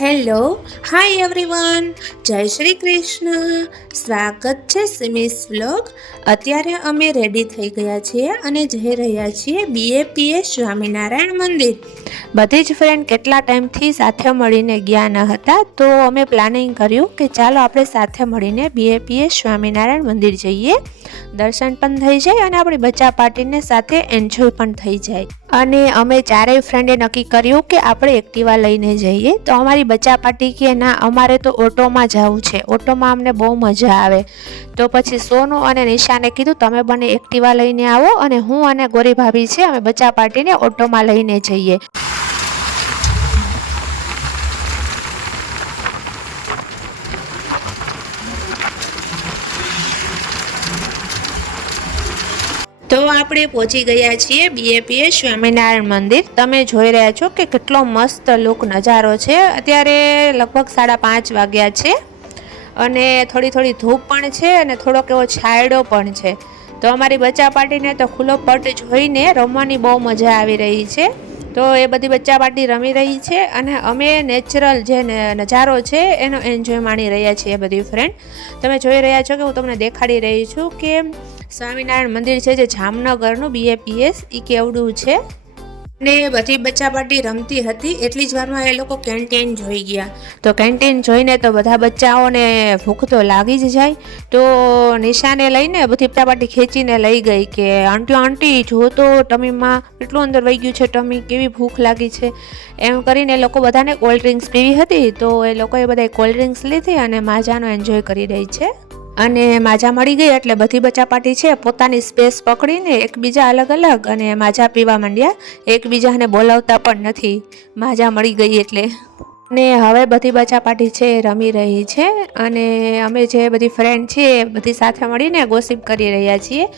Hello, hi everyone, જય શ્રી કૃષ્ણ. સ્વાગત છે સિમીસ વ્લોગ. અત્યારે અમે રેડી થઈ ગયા છીએ અને જઈ રહ્યા છીએ BAPS સ્વામિનારાયણ મંદિર. બધી જ ફ્રેન્ડ કેટલા ટાઈમથી સાથે મળીને ગયા ન હતા, તો અમે પ્લાનિંગ કર્યું કે ચાલો આપણે સાથે મળીને BAPS સ્વામિનારાયણ મંદિર જઈએ. દર્શન પણ થઈ જાય અને આપણી બચ્ચા પાર્ટીને સાથે એન્જોય પણ થઈ જાય. અને અમે ચારેય ફ્રેન્ડે નક્કી કર્યું કે આપણે એક્ટિવા લઈને જઈએ. તો અમારી બચ્ચા પાર્ટી કે ના, અમારે તો ઓટોમાં જવું છે, ઓટોમાં અમને બહુ મજા આવે. તો પછી સોનુ અને નિશાને કીધું તમે બંને એક્ટિવા લઈને આવો અને હું અને ગોરી ભાભી છે અમે બચ્ચા પાર્ટીને ઓટોમાં લઈને જઈએ. તો આપણે પહોંચી ગયા છીએ BAPS સ્વામિનારાયણ મંદિર. તમે જોઈ રહ્યા છો કે કેટલો મસ્ત લુક નજારો છે. અત્યારે લગભગ 5:30 વાગ્યા છે અને થોડી ધૂપ પણ છે અને થોડોક એવો છાંયડો પણ છે. તો અમારી બચ્ચા પાર્ટીને તો ખુલ્લો પટ જોઈને રમવાની બહુ મજા આવી રહી છે. તો એ બધી બચ્ચા પાર્ટી રમી રહી છે અને અમે નેચરલ જે નજારો છે એનો એન્જોય માણી રહ્યા છીએ બધી ફ્રેન્ડ. તમે જોઈ રહ્યા છો કે હું તમને દેખાડી રહી છું કે સ્વામિનારાયણ મંદિર છે જે જામનગરનું BAPS એ કેવડું છે. ને બધી બચ્ચા પાર્ટી રમતી હતી એટલી જ વારમાં એ લોકો કેન્ટીન જોઈ ગયા. તો કેન્ટીન જોઈને તો બધા બચ્ચાઓને ભૂખ તો લાગી જ જાય. તો નિશાને લઈને બધી બચ્ચા પાર્ટી ખેંચીને લઈ ગઈ કે આંટી જો તો ટમીમાં કેટલું અંદર વહી ગયું છે, ટમી કેવી ભૂખ લાગી છે. એમ કરીને એ લોકો બધાને કોલ્ડ ડ્રિંક્સ પીવી હતી. તો એ લોકોએ બધાએ કોલ્ડ ડ્રિંક્સ લીધી અને માજાનો એન્જોય કરી રહી છે. અને માજા મળી ગઈ એટલે બધી બચ્ચા પાર્ટી છે પોતાની સ્પેસ પકડીને એકબીજા અલગ અને માજા પીવા માંડ્યા. એકબીજાને બોલાવતા પણ નથી, માજા મળી ગઈ એટલે. ને હવે બધી બચ્ચા પાર્ટી છે રમી રહી છે અને અમે જે બધી ફ્રેન્ડ છીએ બધી સાથે મળીને ગોસિપ કરી રહ્યા છીએ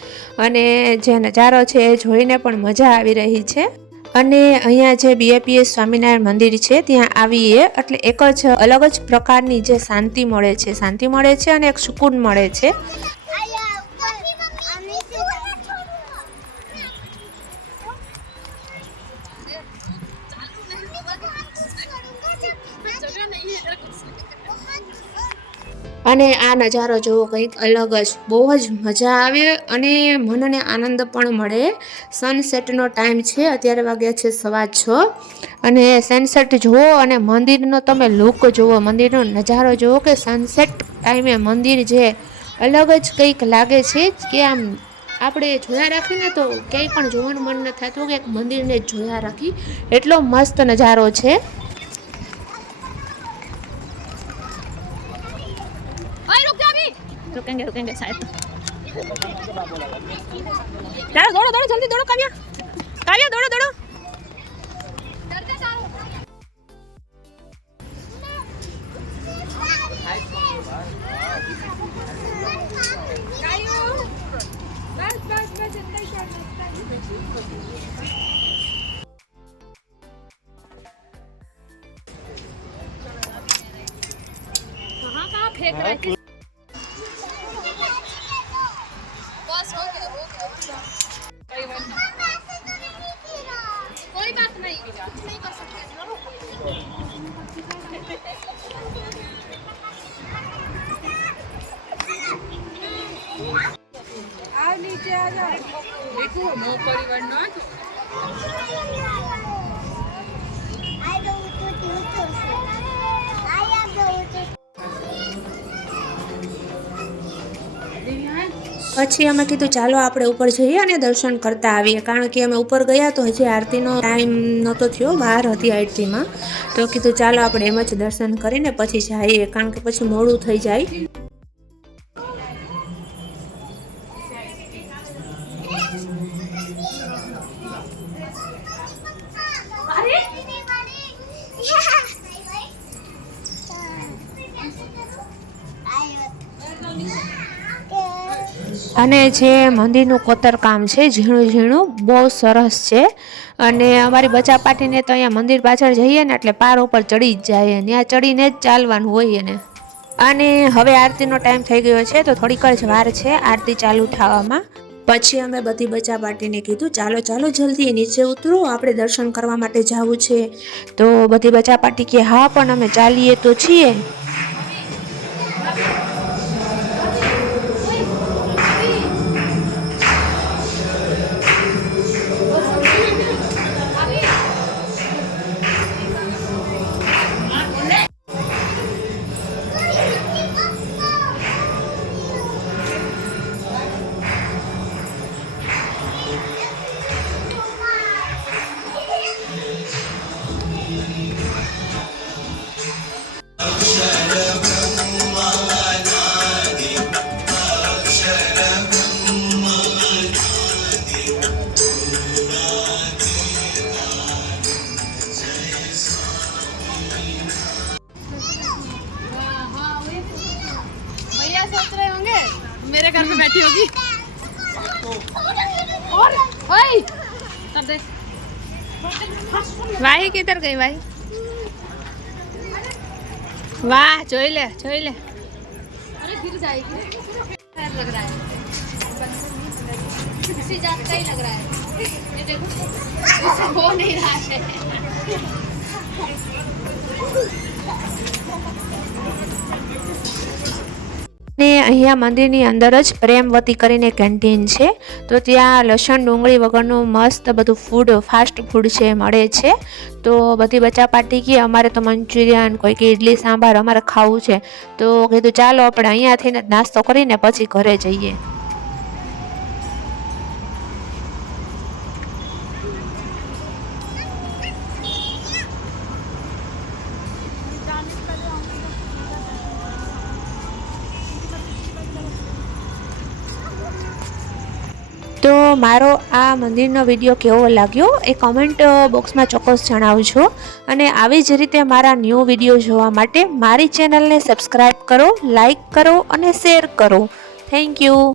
અને જે નજારો છે એ જોઈને પણ મજા આવી રહી છે. અને અહીંયા જે BAPS સ્વામિનારાયણ મંદિર છે ત્યાં આવીએ એટલે એક જ અલગ જ પ્રકારની જે શાંતિ મળે છે અને એક સુકૂન મળે છે. અને આ નજારો જોવો કંઈક અલગ જ, બહુ જ મજા આવે અને મનને આનંદ પણ મળે. સનસેટનો ટાઈમ છે, અત્યારે વાગ્યા છે 6:15 અને સનસેટ જુઓ અને મંદિરનો તમે લુક જુઓ, મંદિરનો નજારો જુઓ કે સનસેટ ટાઈમે મંદિર જે અલગ જ કંઈક લાગે છે કે આમ આપણે જોયા રાખીને તો ક્યાંય પણ જોવાનું મન ન થતું કે એક મંદિરને જોયા રાખી, એટલો મસ્ત નજારો છે. रुकेंगे शायद. दौड़ो जल्दी दौड़ो काव्या दौड़ो. कहाँ फेंक रहे थे? कोई बात नहीं कर सकते. आओ नीचे आ जाओ. देखो नो परिवार नॉट. પછી અમે કીધું ચાલો આપણે ઉપર જઈએ અને દર્શન કરતા આવીએ, કારણ કે અમે ઉપર ગયા તો હજી આરતીનો ટાઈમ નહોતો થયો, બહાર હતી આરતીમાં. તો કીધું ચાલો આપણે એમ જ દર્શન કરીને પછી જઈએ, કારણ કે પછી મોડું થઈ જાય. અને જે મંદિરનું કોતરકામ છે ઝીણું બહુ સરસ છે. અને અમારી બચ્ચા પાર્ટીને તો અહીંયા મંદિર પાછળ જઈએ ને એટલે પાર ઉપર ચડી જ જાય, ત્યાં ચડીને જ ચાલવાનું હોય એને. અને હવે આરતીનો ટાઈમ થઈ ગયો છે તો થોડીક જ વાર છે આરતી ચાલુ થવામાં. પછી અમે બધી બચા પાર્ટીને કીધું ચાલો ચાલો જલ્દી નીચે ઉતરો, આપણે દર્શન કરવા માટે જવું છે. તો બધી બચા પાર્ટી કે હા પણ અમે ચાલીએ તો છીએ. सोच रहे होंगे मेरे घर में बैठी होगी और भाई कर दे वाही किधर गई वाही? वाह જોઈ લે अरे गिर जाएगी पैर लग रहा है किसी जात का ही लग रहा है ये देखो इससे हो नहीं रहा है ને અહીંયા મંદિરની અંદર જ પ્રેમવતી કરીને કેન્ટીન છે. તો ત્યાં લસણ ડુંગળી વગરનું મસ્ત બધું ફૂડ ફાસ્ટ ફૂડ છે મળે છે. તો બધી બચા પાર્ટી કે અમારે તો મંચુરિયન, કોઈ કે ઇડલી સાંભાર અમારે ખાવું છે. તો કીધું ચાલો આપણે અહીંયાથી જ નાસ્તો કરીને પછી ઘરે જઈએ. તો મારો આ મંદિરનો વિડીયો કેવો લાગ્યો એ કમેન્ટ બોક્સમાં ચોક્કસ જણાવજો. અને આવી જ રીતે મારા ન્યૂ વિડીયો જોવા માટે મારી ચેનલને સબસ્ક્રાઈબ કરો, લાઈક કરો અને શેર કરો. Thank you.